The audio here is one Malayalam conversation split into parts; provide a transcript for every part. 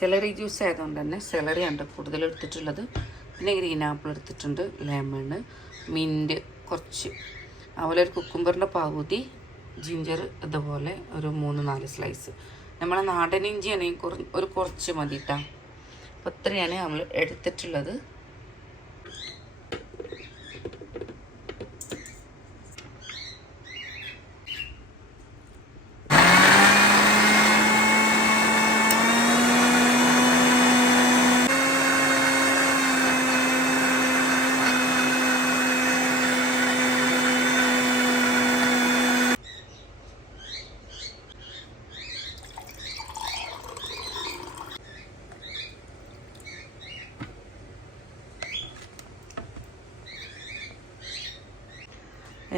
സെലറി ജ്യൂസ് ആയതുകൊണ്ട് തന്നെ സെലറിയാണ് കൂടുതൽ എടുത്തിട്ടുള്ളത്. പിന്നെ ഗ്രീൻ ആപ്പിൾ എടുത്തിട്ടുണ്ട്, ലെമണ്, മിൻറ്റ് കുറച്ച്, അതുപോലെ ഒരു കുക്കുംബറിൻ്റെ പകുതി, ജിഞ്ചർ ഇതുപോലെ ഒരു 3-4 സ്ലൈസ്. നമ്മളെ നാടൻ ഇഞ്ചി ആണെങ്കിൽ ഒരു കുറച്ച് മതി കേട്ടോ. അപ്പോൾ ഇത്രയാണ് നമ്മൾ എടുത്തിട്ടുള്ളത്.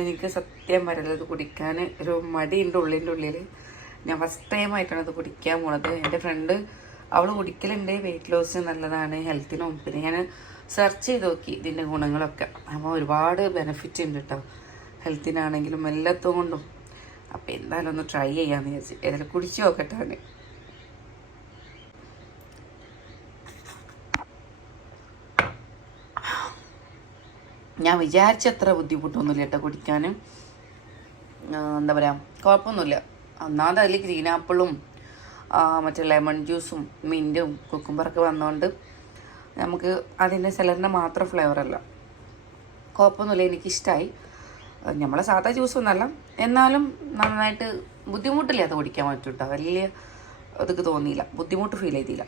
എനിക്ക് സത്യം പറയുന്നത് കുടിക്കാൻ ഒരു മടിയുണ്ട് ഉള്ളിൻ്റെ ഉള്ളിൽ. ഞാൻ ഫസ്റ്റ് ടൈമായിട്ടാണ് ഇത് കുടിക്കാൻ പോണത്. എൻ്റെ ഫ്രണ്ട് അവൾ കുടിക്കലുണ്ട്, വെയിറ്റ് ലോസിന് നല്ലതാണ്, ഹെൽത്തിനും. പിന്നെ ഞാൻ സെർച്ച് ചെയ്ത് നോക്കി ഇതിൻ്റെ ഗുണങ്ങളൊക്കെ. അപ്പോൾ ഒരുപാട് ബെനിഫിറ്റ് ഉണ്ട് കേട്ടോ, ഹെൽത്തിനാണെങ്കിലും എല്ലാത്തും കൊണ്ടും. അപ്പോൾ എന്തായാലും ഒന്ന് ട്രൈ ചെയ്യാമെന്ന് വിചാരിച്ചു. ഏതായാലും കുടിച്ചു നോക്കട്ടെ അവന്. ഞാൻ വിചാരിച്ചത്ര ബുദ്ധിമുട്ടൊന്നുമില്ല കേട്ടോ കുടിക്കാൻ. എന്താ പറയുക, കുഴപ്പമൊന്നുമില്ല. ഒന്നാമത് അതിൽ ഗ്രീൻ ആപ്പിളും മറ്റേ ലെമൺ ജ്യൂസും മിൻറ്റും കുക്കുംബറൊക്കെ വന്നുകൊണ്ട് നമുക്ക് അതിൻ്റെ സെലറിൻ്റെ മാത്രം ഫ്ലേവറല്ല, കുഴപ്പമൊന്നുമില്ല. എനിക്കിഷ്ടമായി. നമ്മളെ സാധാ ജ്യൂസൊന്നുമല്ല, എന്നാലും നന്നായിട്ട് ബുദ്ധിമുട്ടില്ല അത് കുടിക്കാൻ പറ്റും കേട്ടോ. വലിയ ഇതൊക്കെ തോന്നിയില്ല, ബുദ്ധിമുട്ട് ഫീൽ ചെയ്തില്ല.